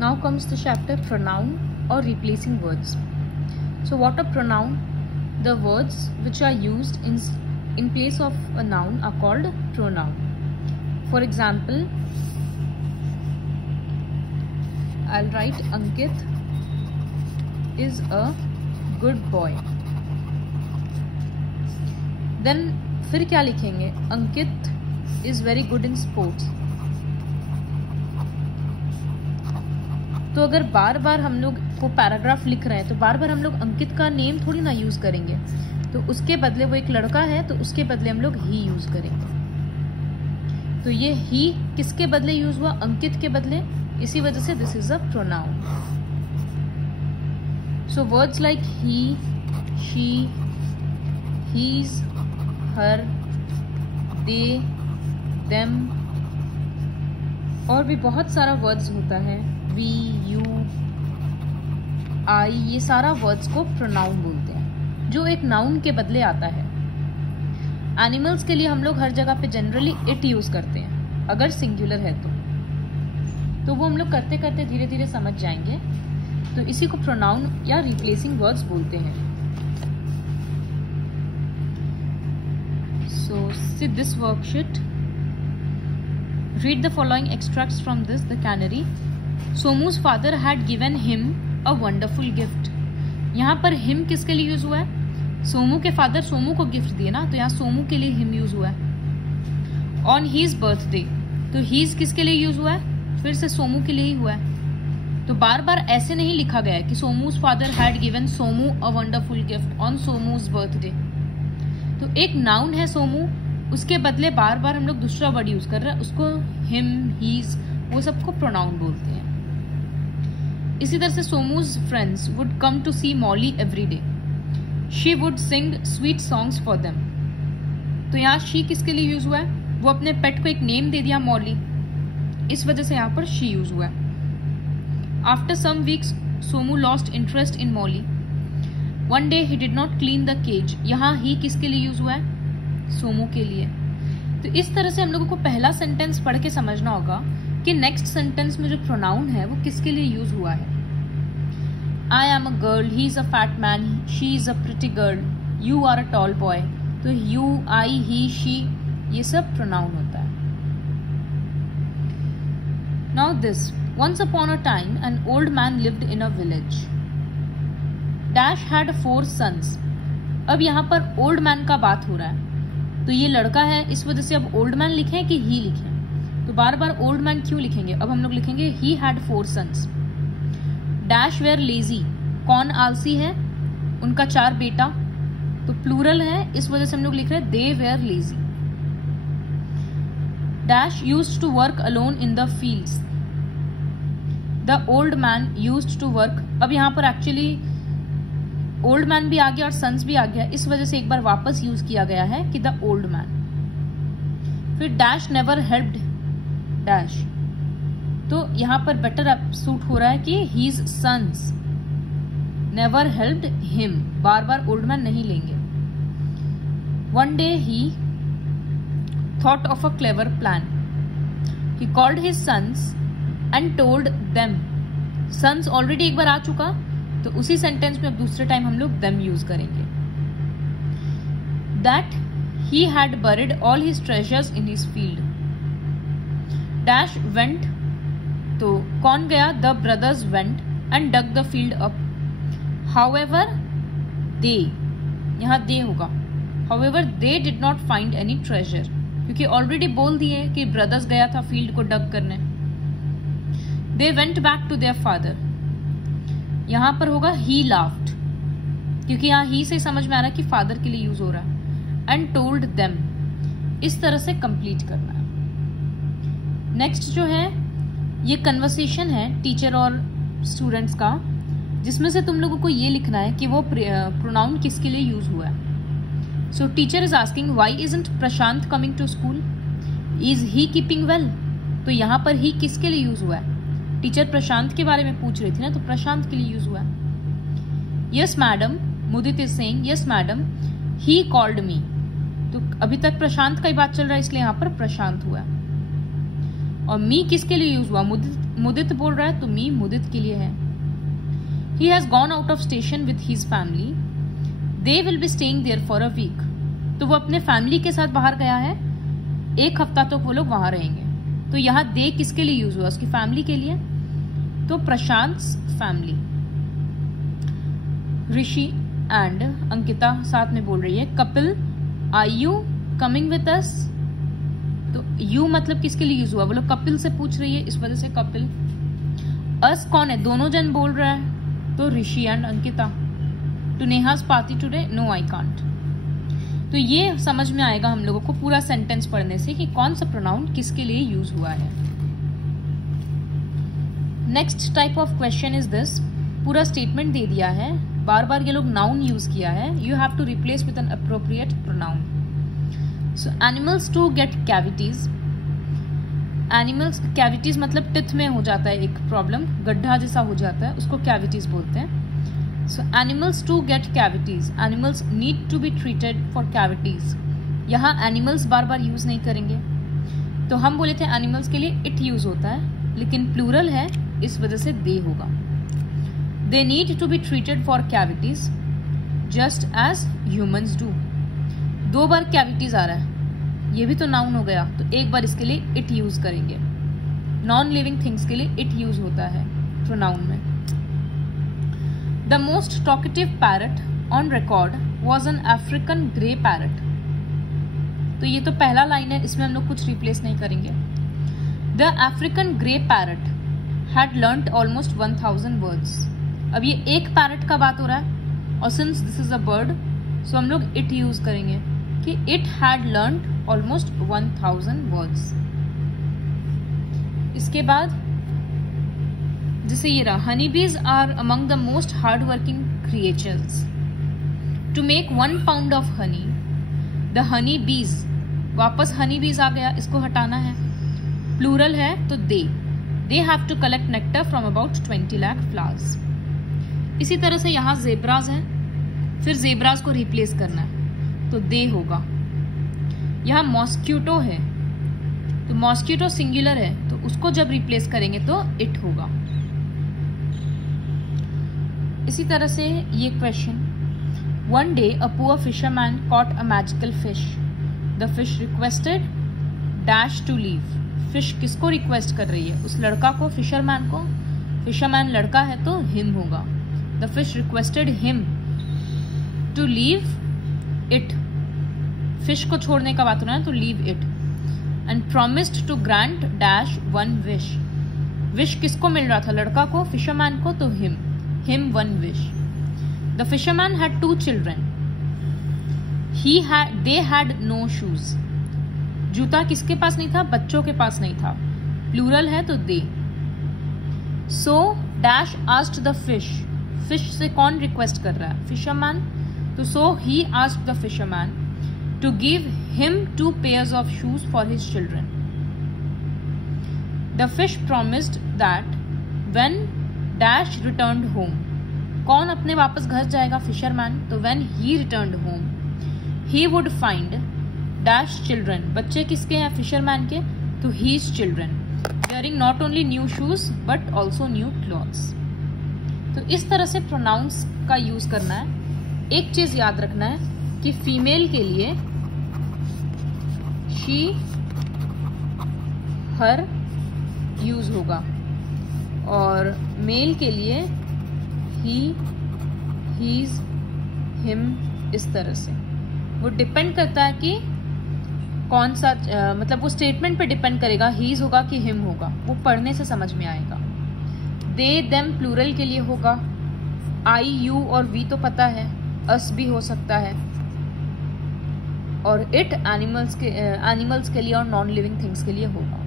Now comes the chapter pronoun or replacing words. So what are pronoun? The words which are used in place of a noun are called pronoun. For example, I'll write Ankit is a good boy. Then फिर क्या लिखेंगे? Ankit is very good in sports. तो अगर बार बार हम लोग को paragraph लिख रहे हैं तो बार बार हम लोग अंकित का नेम थोड़ी ना यूज करेंगे, तो उसके बदले वो एक लड़का है तो उसके बदले हम लोग ही यूज करेंगे। तो ये ही किसके बदले यूज हुआ? अंकित के बदले। इसी वजह से this is a pronoun. So words like he, she, his, her, they, them और भी बहुत सारा वर्ड्स होता है, वी, यू, आई, ये सारा वर्ड्स को प्रोनाउन बोलते हैं जो एक नाउन के बदले आता है। एनिमल्स के लिए हम लोग हर जगह पे जनरली इट यूज करते हैं, अगर सिंगुलर है तो वो हम लोग करते करते धीरे धीरे समझ जाएंगे। तो इसी को प्रोनाउन या रिप्लेसिंग वर्ड्स बोलते हैं। So see this worksheet, read the following extracts from this. The canary. Somu's father had given him a wonderful gift. यहाँ पर him किसके लिए यूज हुआ है? सोमू के फादर सोमू को गिफ्ट दिए ना, तो यहाँ सोमू के लिए him यूज हुआ है। On his birthday, तो his किसके लिए यूज हुआ है? फिर से सोमू के लिए ही हुआ है। तो बार बार ऐसे नहीं लिखा गया है कि Somu's father had given Somu a wonderful gift on Somu's birthday. तो एक नाउन है सोमू, उसके बदले बार बार हम लोग दूसरा वर्ड यूज कर रहे हैं, उसको हिम, हीज, वो सबको प्रोनाउन बोलते हैं। इसी तरह से सोमूज friends would come to see Molly every day. She would sing sweet songs for them. तो यहाँ शी किसके लिए यूज हुआ है? वो अपने पेट को एक नेम दे दिया मॉली, इस वजह से यहाँ पर शी यूज हुआ है। After some weeks Somu lost interest in Molly. One day he did not clean the cage. यहाँ ही किसके लिए यूज हुआ है? सोमू के लिए। तो इस तरह से हम लोगों को पहला सेंटेंस पढ़ के समझना होगा कि नेक्स्ट सेंटेंस में जो प्रोनाउन है वो किसके लिए यूज हुआ है। I am a girl, he is a fat man, she is a pretty girl, you are a tall boy. तो यू, आई, ही, शी, ये सब प्रोनाउन होता है। Now this, once upon a time an old man lived in a village. Dash had 4 sons. अब यहाँ पर old man का बात हो रहा है, तो ये लड़का है, इस वजह से अब ओल्ड मैन लिखें कि ही लिखें? तो बार बार ओल्ड मैन क्यों लिखेंगे? अब हम लोग लिखेंगे he had 4 sons. Dash were lazy. कौन आलसी है? उनका 4 बेटा, तो प्लूरल है, इस वजह से हम लोग लिख रहे हैं they were lazy. Dash used to work alone in the fields. The old man used to work. अब यहाँ पर एक्चुअली ओल्ड मैन भी आ गया और सन्स भी आ गया, इस वजह से एक बार वापस यूज किया गया है कि द ओल्ड मैन। फिर डैश नेवर हेल्प्ड डैश, तो यहां पर बेटर सूट हो रहा है कि his sons never helped him, बार बार ओल्ड मैन नहीं लेंगे। One day he thought of a clever plan. He called his sons and told them. Sons already एक बार आ चुका, तो उसी सेंटेंस में अब दूसरे टाइम हम लोग देम यूज करेंगे। That he had buried all his treasures in his field. Dash went, तो कौन गया? The brothers went and dug the field up. However they, यहां दे होगा। However they did not find any treasure, क्योंकि already बोल दिए कि brothers गया था फील्ड को डग करने। They went back to their father. यहां पर होगा ही लाफ्ड, क्योंकि यहां ही से समझ में आ रहा है कि फादर के लिए यूज हो रहा है। एंड टोल्ड देम, इस तरह से कंप्लीट करना है। नेक्स्ट जो है ये कन्वर्सेशन है टीचर और स्टूडेंट्स का, जिसमें से तुम लोगों को ये लिखना है कि वो प्रोनाउन किसके लिए यूज हुआ है। So teacher is asking why isn't Prashant coming to school, is he keeping well. तो यहाँ पर ही किसके लिए यूज हुआ है? टीचर प्रशांत के बारे में पूछ रही थी ना, तो प्रशांत के लिए यूज हुआ है। Yes madam, Mudit is saying yes madam, he called me. तो अभी तक प्रशांत का ही बात चल रहा है, इसलिए यहाँ पर प्रशांत हुआ है। और मी किसके लिए यूज हुआ, मुदित बोल रहा है तो मी मुदित के लिए है। He has gone out of station with his family, they will be staying there for a week. तो वो अपने फैमिली के साथ बाहर गया है, 1 हफ्ता तक वो लोग वहां रहेंगे। तो यहाँ दे किसके लिए यूज हुआ, उसकी फैमिली के लिए, तो प्रशांत फैमिली। ऋषि एंड अंकिता साथ में बोल रही है, Kapil are you coming with us. तो यू मतलब किसके लिए यूज हुआ, वो लोग कपिल से पूछ रही है, इस वजह से कपिल। अस कौन है, दोनों जन बोल रहा है, तो Rishi and Ankita. To Neha's party today, no I can't. तो ये समझ में आएगा हम लोगों को पूरा सेंटेंस पढ़ने से कि कौन सा प्रोनाउन किसके लिए यूज हुआ है। Next type of question is this, पूरा स्टेटमेंट दे दिया है, बार बार ये लोग नाउन यूज किया है, you have to replace with an appropriate pronoun. So animals to get cavities, animals cavities मतलब टिथ में हो जाता है एक प्रॉब्लम, गड्ढा जैसा हो जाता है, उसको कैविटीज बोलते हैं। So animals to get cavities, animals need to be treated for cavities. यहाँ animals बार बार यूज नहीं करेंगे, तो हम बोले थे animals के लिए it यूज होता है, लेकिन प्लूरल है इस वजह से they होगा। They need to be treated for cavities just as humans do. 2 bar cavities आ रहा है, ये भी तो नाउन हो गया, तो एक बार इसके लिए it यूज करेंगे। नॉन लिविंग थिंग्स के लिए it यूज होता है प्रोनाउन में। The most talkative parrot on record was an African grey parrot. तो ये तो पहला लाइन है, इसमें हम लोग कुछ रिप्लेस नहीं करेंगे। The African grey parrot had learnt almost 1000 words. अब ये एक पैरट का बात हो रहा है, और since this is a bird, so हम लोग it यूज करेंगे कि it had learnt almost 1000 words. इसके बाद जैसे ये रहा, honey bees are among the most hard working creatures. To make 1 pound of honey, the honey bees, वापस हनी बीज आ गया, इसको हटाना है, प्लूरल है तो they have to collect nectar from about 20 lakh flowers. इसी तरह से यहाँ जेब्राज है, फिर जेब्राज को रिप्लेस करना है तो दे होगा। यहाँ मॉस्क्यूटो है, तो मॉस्क्यूटो सिंगुलर है, तो उसको जब रिप्लेस करेंगे तो इट होगा। इसी तरह से ये question, one day a poor fisherman caught a magical fish, the fish requested dash to leave. Fish किसको रिक्वेस्ट कर रही है, उस लड़का को, फिशरमैन को, फिशरमैन लड़का है तो हिम होगा। The fish requested him to leave it, fish को छोड़ने का बात हो रहा है तो leave it, and promised to grant dash 1 विश। विश किसको मिल रहा था, लड़का को, फिशरमैन को, तो him 1 wish. The fisherman had 2 children. They had no shoes. जूता किसके पास नहीं था, बच्चों के पास नहीं था, प्लूरल है तो they. So dash asked the fish. Fish से कौन रिक्वेस्ट कर रहा है, फिशरमैन, तो so he asked the fisherman to give him 2 pairs of shoes for his children. The fish promised that when dash returned home, कौन अपने वापस घर जाएगा, फिशरमैन, तो when he returned home he would find dash children, बच्चे किसके हैं, fisherman के, तो his children wearing not only new shoes but also new clothes. तो इस तरह से प्रोनाउंस का यूज करना है। एक चीज याद रखना है कि फीमेल के लिए शी हर यूज होगा, और मेल के लिए ही, हीज, हिम, इस तरह से। वो डिपेंड करता है कि कौन सा, मतलब वो स्टेटमेंट पे डिपेंड करेगा, हीज होगा कि हिम होगा, वो पढ़ने से समझ में आएगा। दे देम प्लूरल के लिए होगा, आई, यू और वी तो पता है, अस भी हो सकता है, और इट एनिमल्स के लिए और नॉन लिविंग थिंग्स के लिए होगा।